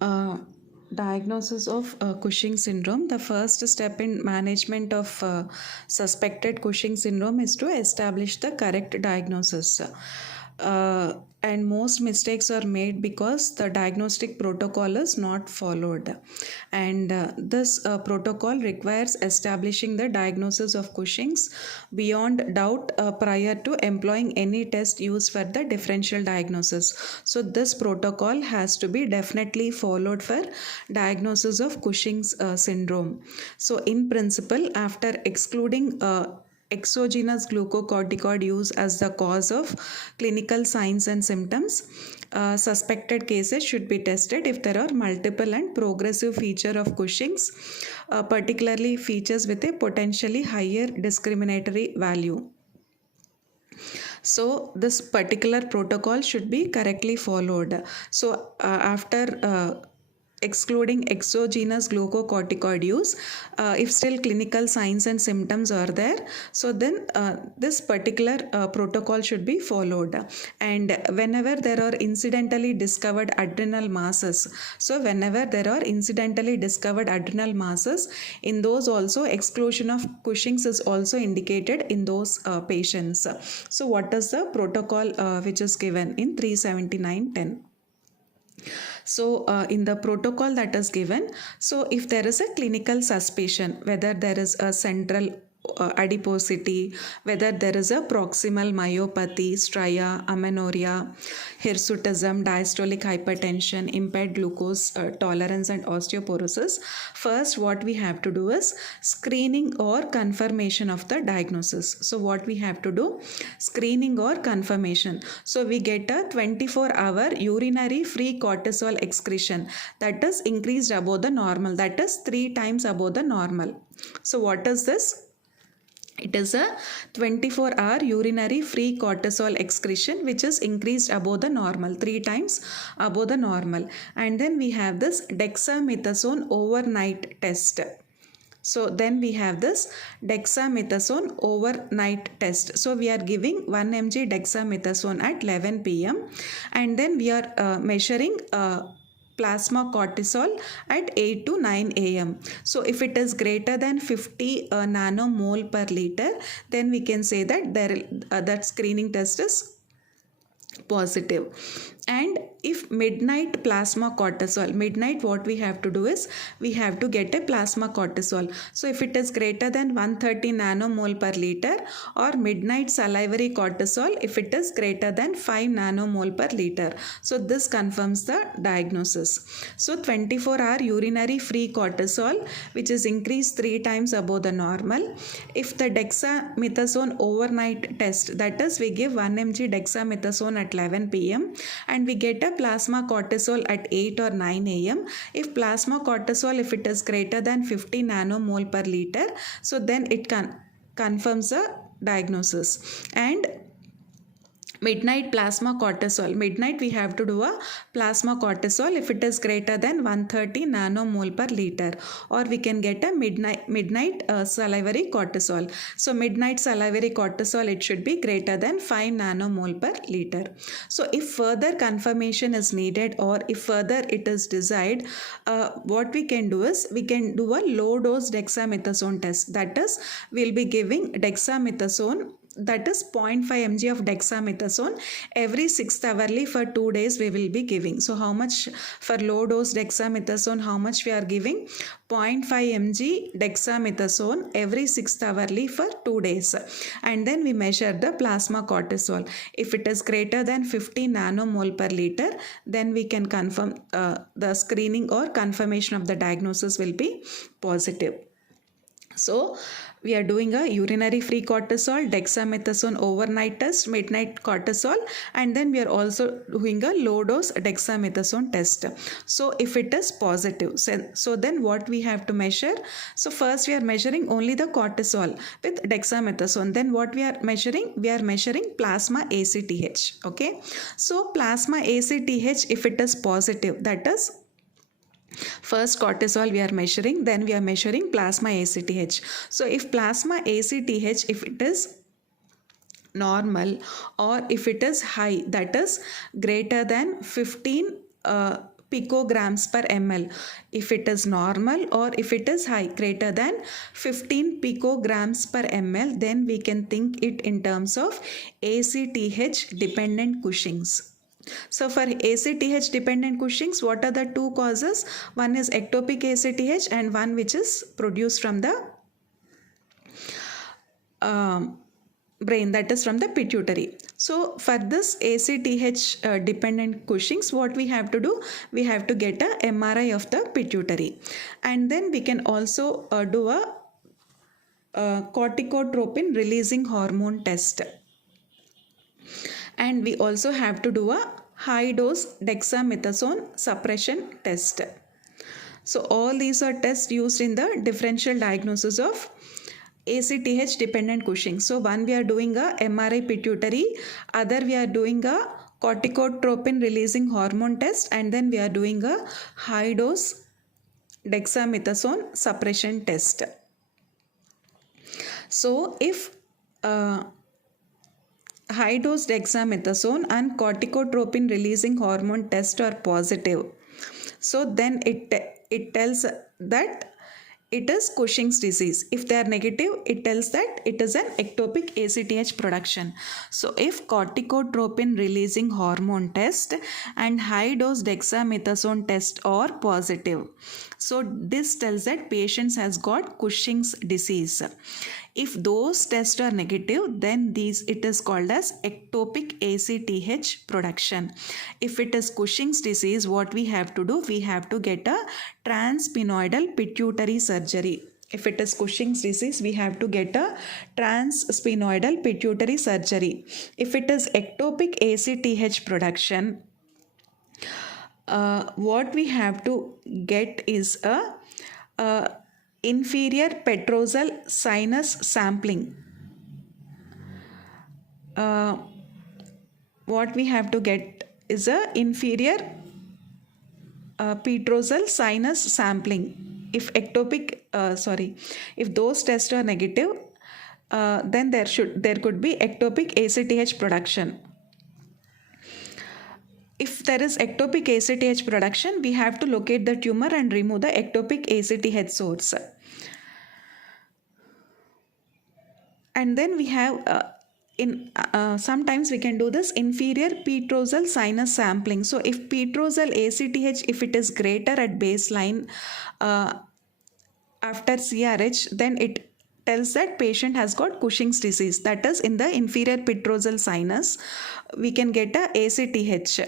uh, Diagnosis of Cushing syndrome. The first step in management of suspected Cushing syndrome is to establish the correct diagnosis. And most mistakes are made because the diagnostic protocol is not followed. And this protocol requires establishing the diagnosis of Cushing's beyond doubt prior to employing any test used for the differential diagnosis. So this protocol has to be definitely followed for diagnosis of Cushing's syndrome. So in principle, after excluding exogenous glucocorticoid use as the cause of clinical signs and symptoms, suspected cases should be tested if there are multiple and progressive feature of Cushing's, particularly features with a potentially higher discriminatory value. So this particular protocol should be correctly followed. So after excluding exogenous glucocorticoid use, if still clinical signs and symptoms are there, so then this particular protocol should be followed. And whenever there are incidentally discovered adrenal masses, so whenever there are incidentally discovered adrenal masses, in those also exclusion of Cushing's is also indicated in those patients. So what is the protocol which is given in 379.10? So in the protocol that is given, so if there is a clinical suspicion whether there is a central adiposity, whether there is a proximal myopathy, stria, amenorrhea, hirsutism, diastolic hypertension, impaired glucose tolerance and osteoporosis, first what we have to do is screening or confirmation of the diagnosis. So what we have to do? Screening or confirmation. So we get a 24-hour urinary free cortisol excretion that is increased above the normal, that is 3 times above the normal. So what is this? It is a 24-hour urinary free cortisol excretion which is increased above the normal, 3 times above the normal. And then we have this dexamethasone overnight test. So then we have this dexamethasone overnight test. So we are giving 1 mg dexamethasone at 11 p.m. and then we are measuring plasma cortisol at 8 to 9 a.m. So if it is greater than 50 nanomole per liter, then we can say that that screening test is positive. And if midnight plasma cortisol, midnight what we have to do is we have to get a plasma cortisol. So if it is greater than 130 nanomole per liter, or midnight salivary cortisol if it is greater than 5 nanomole per liter. So this confirms the diagnosis. So 24-hour urinary free cortisol which is increased 3 times above the normal. If the dexamethasone overnight test, that is we give 1 mg dexamethasone at 11 p.m. and we get a plasma cortisol at 8 or 9 a.m. If plasma cortisol, if it is greater than 50 nanomole per liter, so then it confirms the diagnosis. And midnight plasma cortisol, midnight we have to do a plasma cortisol if it is greater than 130 nanomole per liter, or we can get a midnight salivary cortisol. So midnight salivary cortisol, it should be greater than 5 nanomole per liter. So if further confirmation is needed, or if further it is desired, what we can do is we can do a low dose dexamethasone test. That is, we'll be giving dexamethasone, that is 0.5 mg of dexamethasone every 6th hourly for 2 days we will be giving. So how much for low dose dexamethasone, how much we are giving? 0.5 mg dexamethasone every 6th hourly for 2 days. And then we measure the plasma cortisol. If it is greater than 50 nanomole per liter, then we can confirm the screening or confirmation of the diagnosis will be positive. So we are doing a urinary free cortisol, dexamethasone overnight test, midnight cortisol, and then we are also doing a low dose dexamethasone test. So if it is positive, so then what we have to measure? So first we are measuring only the cortisol with dexamethasone. Then what we are measuring? We are measuring plasma ACTH. Okay. So plasma ACTH, if it is positive, that is, first cortisol we are measuring, then we are measuring plasma ACTH. So if plasma ACTH, if it is normal or if it is high, that is greater than 15 picograms per ml. If it is normal or if it is high, greater than 15 picograms per ml, then we can think it in terms of ACTH dependent Cushing's. So for ACTH dependent Cushing's, what are the two causes? One is ectopic ACTH and one which is produced from the brain, that is from the pituitary. So for this ACTH dependent Cushing's, what we have to do? We have to get a MRI of the pituitary, and then we can also do a corticotropin releasing hormone test, and we also have to do a high dose dexamethasone suppression test. So all these are tests used in the differential diagnosis of ACTH dependent Cushing. So one we are doing a MRI pituitary, other we are doing a corticotropin releasing hormone test, and then we are doing a high dose dexamethasone suppression test. So if high dose dexamethasone and corticotropin releasing hormone test are positive, so then it tells that it is Cushing's disease. If they are negative, it tells that it is an ectopic ACTH production. So if corticotropin releasing hormone test and high dose dexamethasone test are positive, so this tells that patient has got Cushing's disease. If those tests are negative, then it is called as ectopic ACTH production. If it is Cushing's disease, what we have to do? We have to get a transsphenoidal pituitary surgery. If it is Cushing's disease, we have to get a transsphenoidal pituitary surgery. If it is ectopic ACTH production, what we have to get is a inferior petrosal sinus sampling. What we have to get is a inferior petrosal sinus sampling. If if those tests are negative, then there could be ectopic ACTH production. If there is ectopic ACTH production, we have to locate the tumor and remove the ectopic ACTH source. And then we have sometimes we can do this inferior petrosal sinus sampling. So if petrosal ACTH, if it is greater at baseline after CRH, then it tells that patient has got Cushing's disease. That is, in the inferior petrosal sinus, we can get a ACTH.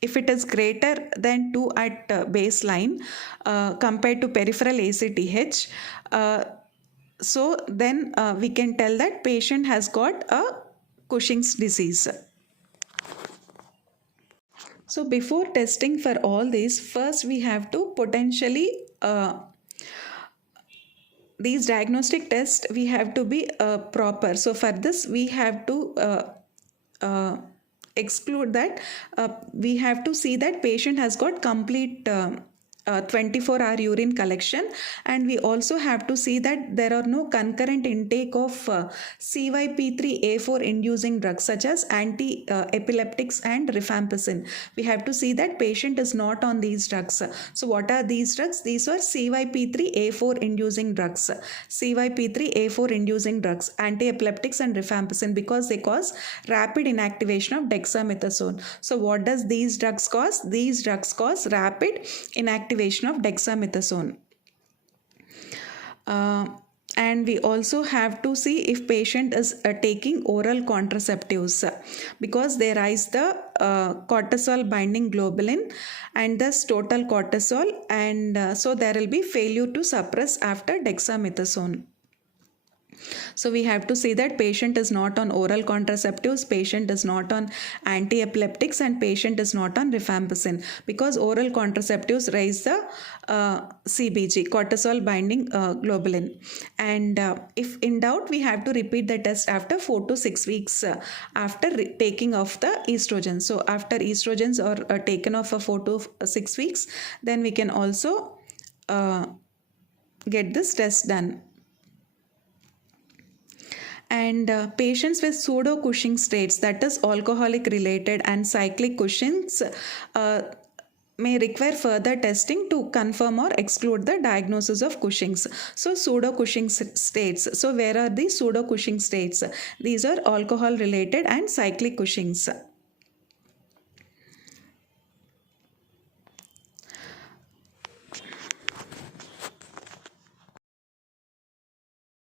If it is greater than 2 at baseline compared to peripheral ACTH, so then we can tell that patient has got a Cushing's disease. So before testing for all these, first we have to potentially these diagnostic tests we have to be proper. So for this we have to exclude that we have to see that patient has got complete 24-hour urine collection, and we also have to see that there are no concurrent intake of CYP3A4 inducing drugs such as anti-epileptics and rifampicin. We have to see that patient is not on these drugs. So what are these drugs? These are CYP3A4 inducing drugs. CYP3A4 inducing drugs, anti-epileptics and rifampicin, because they cause rapid inactivation of dexamethasone. So what does these drugs cause? These drugs cause rapid inactivation of dexamethasone. And we also have to see if patient is taking oral contraceptives, because they rise the cortisol binding globulin and thus total cortisol, and so there will be failure to suppress after dexamethasone. So we have to see that patient is not on oral contraceptives, patient is not on anti-epileptics, and patient is not on rifampicin, because oral contraceptives raise the CBG, cortisol binding globulin. And if in doubt, we have to repeat the test after 4 to 6 weeks after taking off the estrogen. So after estrogens are taken off for 4 to 6 weeks, then we can also get this test done. And patients with pseudo-Cushing states, that is alcoholic related and cyclic Cushing's, may require further testing to confirm or exclude the diagnosis of Cushing's. So pseudo-Cushing states. So where are the pseudo-Cushing states? These are alcohol related and cyclic Cushing's.